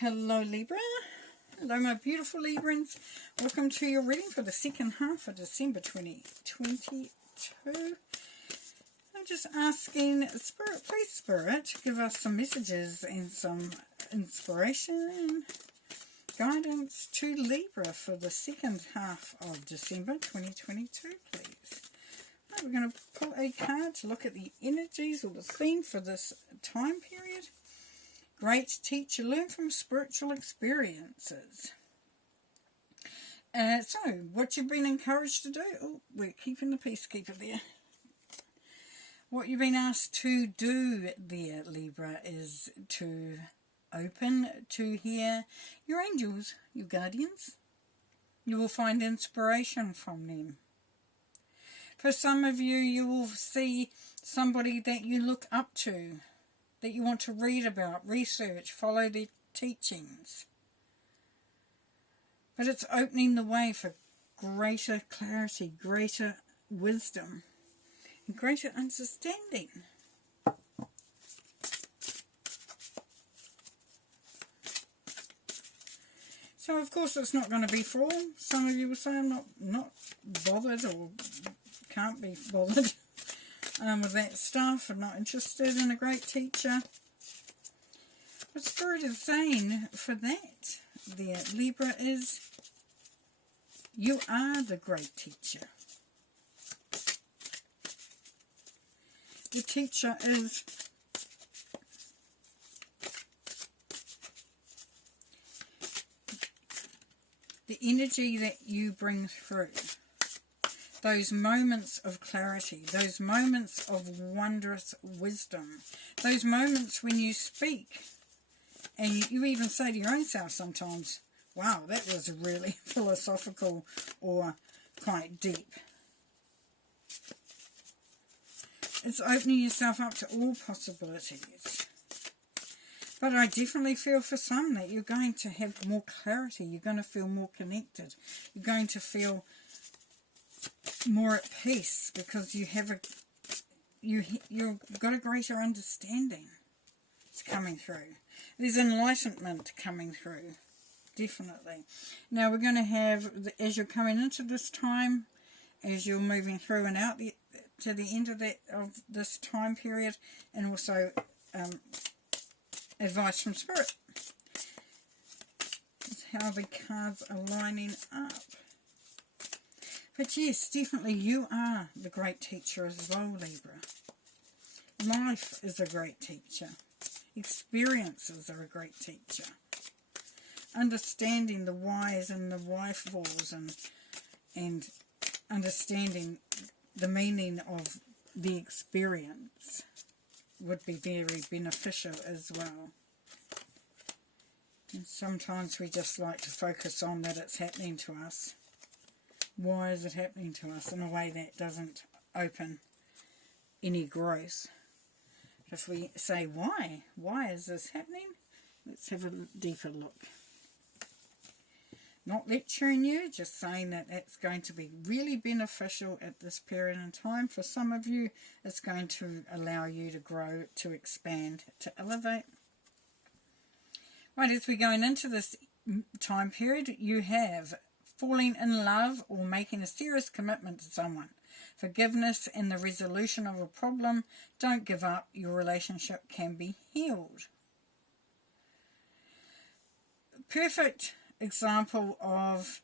Hello Libra, hello my beautiful Librans, welcome to your reading for the second half of December 2022. I'm just asking Spirit, please Spirit, give us some messages and some inspiration, guidance to Libra for the second half of December 2022 please. Right, we're going to pull a card to look at the energies or the theme for this time period. Great teacher, learn from spiritual experiences. So, what you've been encouraged to do, oh, we're keeping the peacekeeper there. What you've been asked to do there, Libra, is to open to hear your angels, your guardians. You will find inspiration from them. For some of you, you will see somebody that you look up to, that you want to read about, research, follow their teachings. But it's opening the way for greater clarity, greater wisdom, and greater understanding. So of course it's not going to be for all. Some of you will say I'm not bothered or can't be bothered with that stuff. I'm not interested in a great teacher. What Spirit is saying for that there, Libra, is you are the great teacher. The teacher is the energy that you bring through. Those moments of clarity, those moments of wondrous wisdom, those moments when you speak and you even say to your own self sometimes, wow, that was really philosophical or quite deep. It's opening yourself up to all possibilities. But I definitely feel for some that you're going to have more clarity, you're going to feel more connected, you're going to feel more at peace because you have you've got a greater understanding. It's coming through. There's enlightenment coming through, definitely. Now we're going to have, as you're coming into this time, as you're moving through and out to the end of this time period, and also advice from Spirit. That's how the cards are lining up. But yes, definitely you are the great teacher as well, Libra. Life is a great teacher. Experiences are a great teacher. Understanding the whys and the whyfalls and understanding the meaning of the experience would be very beneficial as well. And sometimes we just like to focus on that it's happening to us. Why is it happening to us in a way that doesn't open any growth? If we say, why is this happening? Let's have a deeper look. Not lecturing you, just saying that it's going to be really beneficial at this period in time. For some of you, it's going to allow you to grow, to expand, to elevate. Right, as we're going into this time period, you have falling in love or making a serious commitment to someone. Forgiveness and the resolution of a problem. Don't give up. Your relationship can be healed. Perfect example of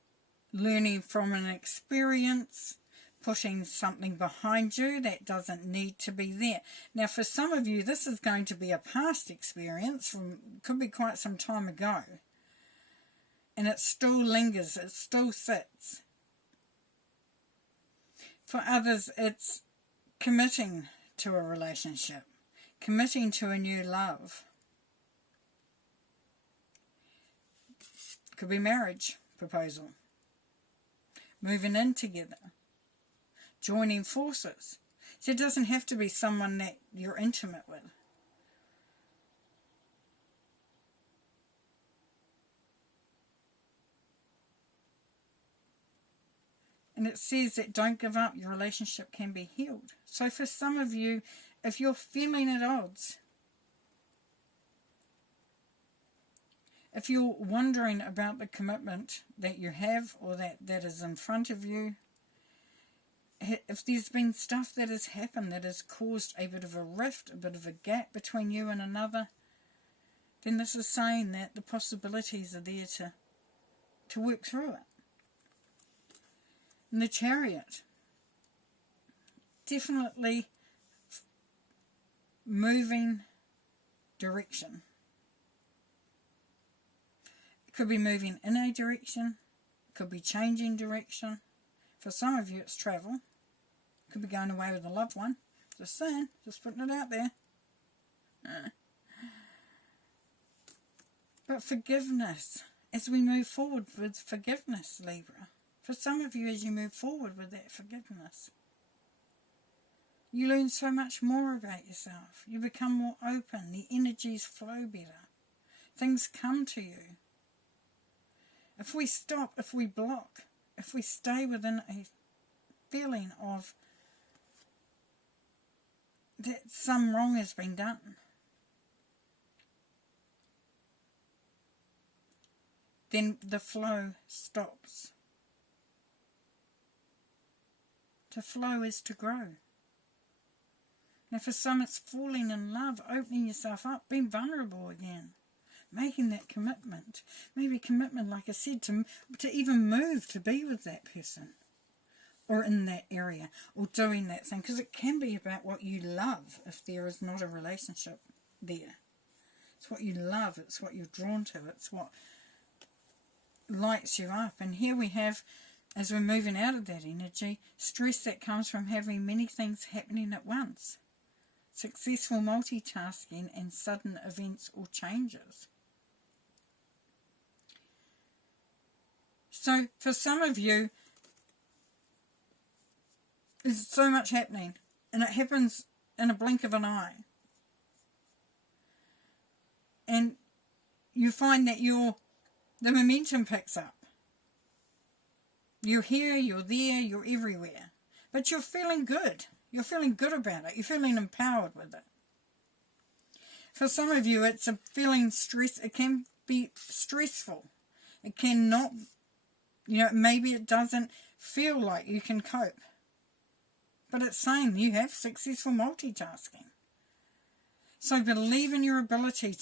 learning from an experience, putting something behind you that doesn't need to be there. Now for some of you, this is going to be a past experience from, could be quite some time ago. And it still lingers, it still sits. For others, it's committing to a relationship, committing to a new love. Could be marriage proposal, moving in together, joining forces. So it doesn't have to be someone that you're intimate with. And it says that don't give up, your relationship can be healed. So for some of you, if you're feeling at odds, If you're wondering about the commitment that you have or that is in front of you, if there's been stuff that has happened that has caused a bit of a rift, a bit of a gap between you and another, then this is saying that the possibilities are there to work through it. And the Chariot, definitely moving direction. It could be moving in a direction, it could be changing direction. For some of you it's travel, it could be going away with a loved one. Just saying, just putting it out there. But forgiveness, as we move forward with forgiveness, Libra. For some of you, as you move forward with that forgiveness, you learn so much more about yourself. You become more open. The energies flow better. Things come to you. If we stop, if we block, if we stay within a feeling of that some wrong has been done, then the flow stops. To flow is to grow. Now for some it's falling in love, opening yourself up, being vulnerable again, making that commitment. Maybe commitment, like I said, to even move to be with that person or in that area or doing that thing. Because it can be about what you love if there is not a relationship there. It's what you love, it's what you're drawn to, it's what lights you up. And here we have, as we're moving out of that energy, stress that comes from having many things happening at once. Successful multitasking and sudden events or changes. So for some of you, there's so much happening and it happens in a blink of an eye. And you find that the momentum picks up. You're here, you're there, you're everywhere. But you're feeling good. You're feeling good about it. You're feeling empowered with it. For some of you, it's a feeling stress. It can be stressful. It cannot, maybe it doesn't feel like you can cope. But it's saying you have successful multitasking. So believe in your ability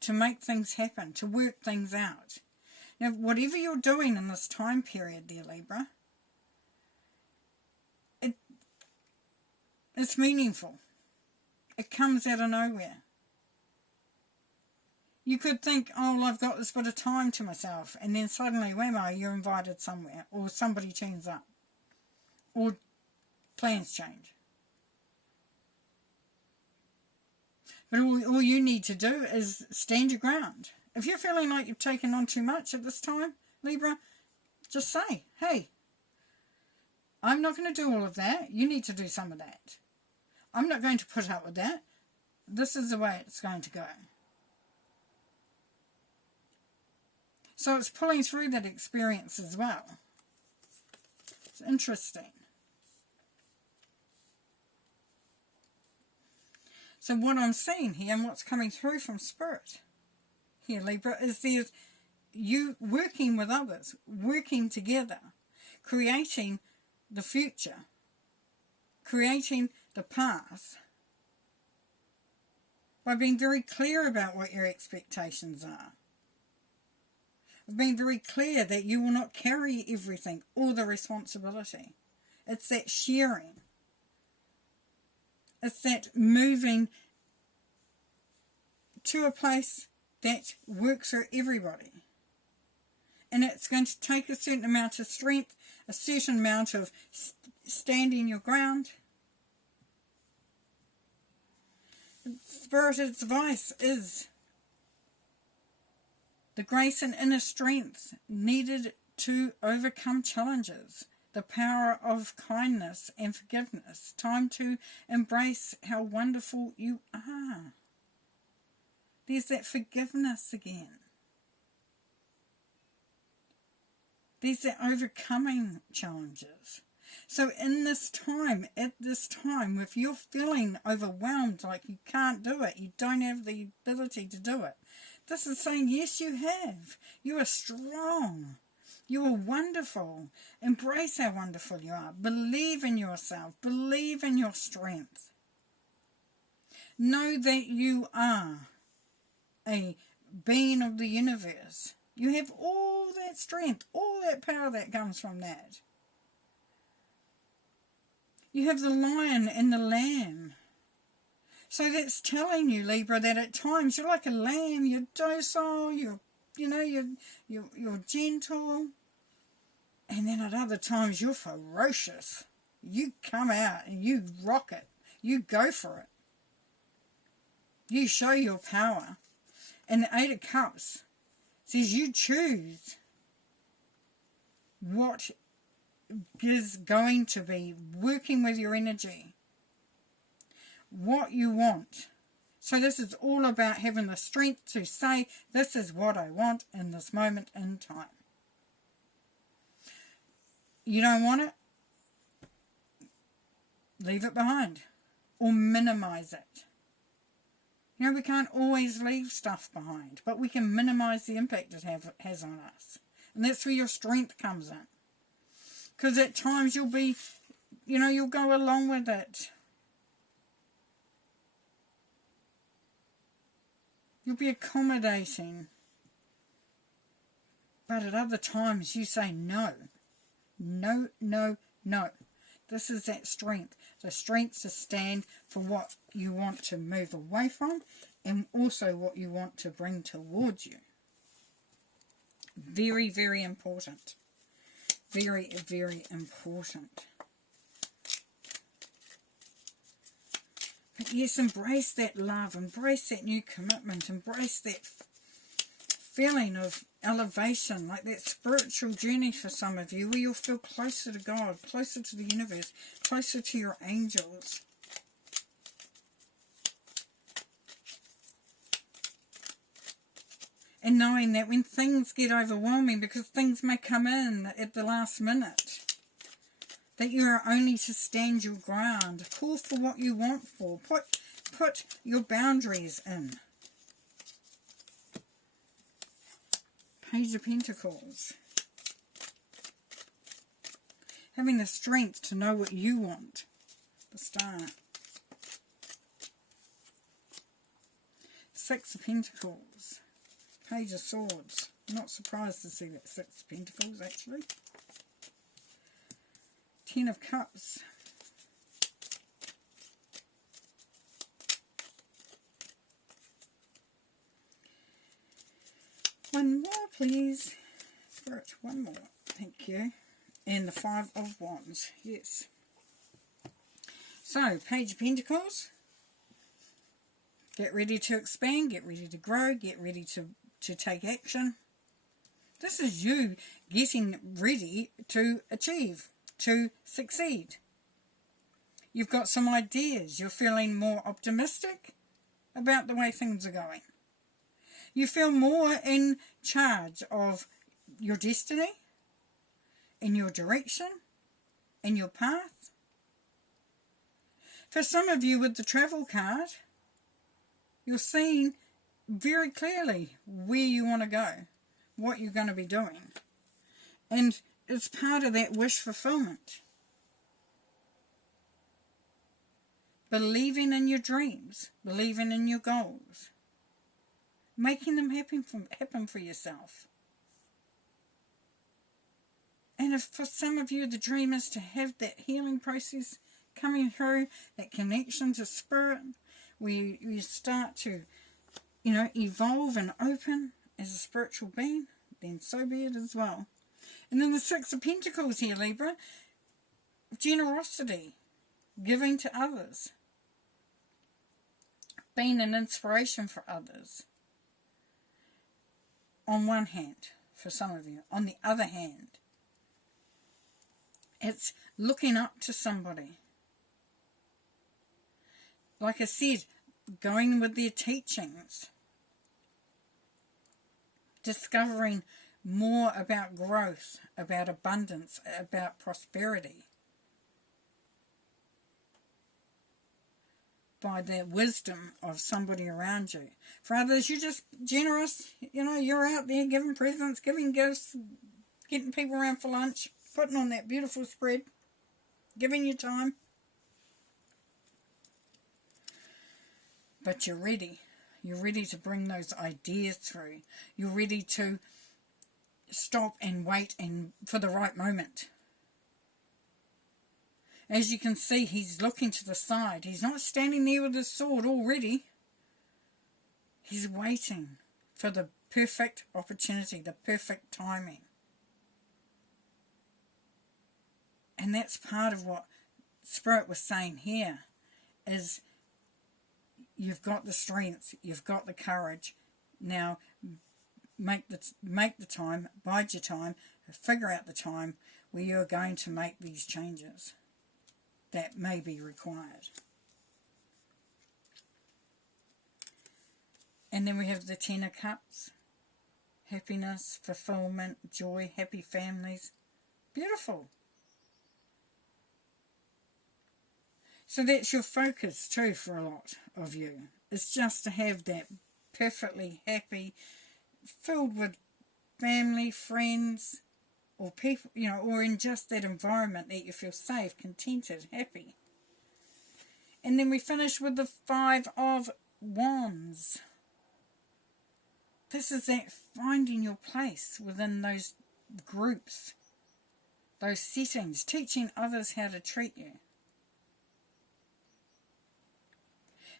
to make things happen, to work things out. Now, whatever you're doing in this time period there, Libra, it's meaningful. It comes out of nowhere. You could think, oh, well, I've got this bit of time to myself, and then suddenly, whammo, you're invited somewhere, or somebody turns up, or plans change. But all you need to do is stand your ground. If you're feeling like you've taken on too much at this time, Libra, just say, hey, I'm not going to do all of that. You need to do some of that. I'm not going to put up with that. This is the way it's going to go. So it's pulling through that experience as well. It's interesting. So what I'm seeing here and what's coming through from Spirit here, Libra, is there's you working with others, working together, creating the future, creating the past by being very clear about what your expectations are. Being very clear that you will not carry everything or the responsibility. It's that sharing. It's that moving to a place that works for everybody. And it's going to take a certain amount of strength, a certain amount of standing your ground. Spirit's advice is the grace and inner strength needed to overcome challenges, the power of kindness and forgiveness, time to embrace how wonderful you are. There's that forgiveness again. There's that overcoming challenges. So in this time, at this time, if you're feeling overwhelmed, like you can't do it, you don't have the ability to do it, This is saying, yes, you have. You are strong. You are wonderful. Embrace how wonderful you are. Believe in yourself. Believe in your strength. Know that you are a being of the universe. You have all that strength, all that power that comes from that. You have the lion and the lamb. So that's telling you, Libra, that at times you're like a lamb. You're docile. You're gentle. And then at other times you're ferocious. You come out and you rock it. You go for it. You show your power. And the Eight of Cups says you choose what is going to be working with your energy, what you want. So this is all about having the strength to say, this is what I want in this moment in time. You don't want it? Leave it behind or minimize it. You know, we can't always leave stuff behind, but we can minimize the impact it has on us. And that's where your strength comes in. Because at times you'll be, you'll go along with it. You'll be accommodating. But at other times you say no. No, no, no. This is that strength. The strength to stand for what you want to move away from and also what you want to bring towards you. Very, very important. Very, very important. But yes, embrace that love. Embrace that new commitment. Embrace that feeling of elevation, like that spiritual journey for some of you, where you'll feel closer to God, closer to the universe, closer to your angels. And knowing that when things get overwhelming, because things may come in at the last minute, that you are only to stand your ground. Call for what you want for. Put your boundaries in. Page of Pentacles. Having the strength to know what you want. The Star. Six of Pentacles. Page of Swords. I'm not surprised to see that Six of Pentacles, actually. Ten of Cups. One more, please. Spirit, one more. Thank you. And the Five of Wands. Yes. So, Page of Pentacles. Get ready to expand. Get ready to grow. Get ready to take action. This is you getting ready to achieve, to succeed. You've got some ideas. You're feeling more optimistic about the way things are going. You feel more in charge of your destiny, in your direction, in your path. For some of you with the travel card, you're seeing very clearly where you want to go, what you're going to be doing. And it's part of that wish fulfillment. Believing in your dreams, believing in your goals. Making them happen for yourself. And if for some of you the dream is to have that healing process coming through, that connection to spirit, where you start to, evolve and open as a spiritual being, then so be it as well. And then the Six of Pentacles here, Libra. Generosity. Giving to others. Being an inspiration for others. On one hand, for some of you. On the other hand, it's looking up to somebody. Like I said, going with their teachings. Discovering more about growth, about abundance, about prosperity. by the wisdom of somebody around you. For others, you're just generous. You know, you're out there giving presents, giving gifts, getting people around for lunch, putting on that beautiful spread, giving your time. But you're ready. You're ready to bring those ideas through. You're ready to stop and wait for the right moment. As you can see, he's looking to the side. He's not standing there with his sword all ready. He's waiting for the perfect opportunity, the perfect timing. And that's part of what Spirit was saying here, is you've got the strength, you've got the courage. Now, make the time, bide your time, figure out the time where you're going to make these changes that may be required. And then we have the Ten of Cups. Happiness, fulfillment, joy, happy families. Beautiful. So that's your focus too for a lot of you. It's just to have that perfectly happy, filled with family, friends, or people, you know, or in just that environment that you feel safe, contented, happy. And then we finish with the Five of Wands. This is that finding your place within those groups, those settings, teaching others how to treat you.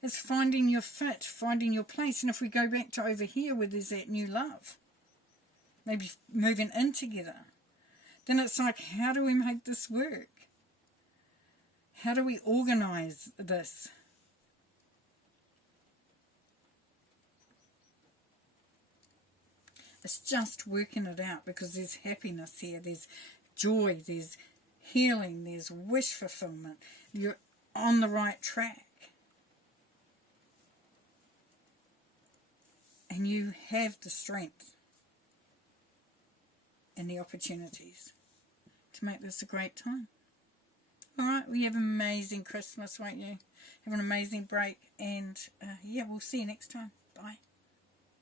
It's finding your fit, finding your place. And if we go back to over here where there's that new love, maybe moving in together, then it's like, how do we make this work? How do we organize this? It's just working it out, because there's happiness here, there's joy, there's healing, there's wish fulfillment. You're on the right track. And you have the strength and the opportunities to make this a great time. Alright, well, you have an amazing Christmas, won't you? Have an amazing break, and yeah, we'll see you next time. Bye.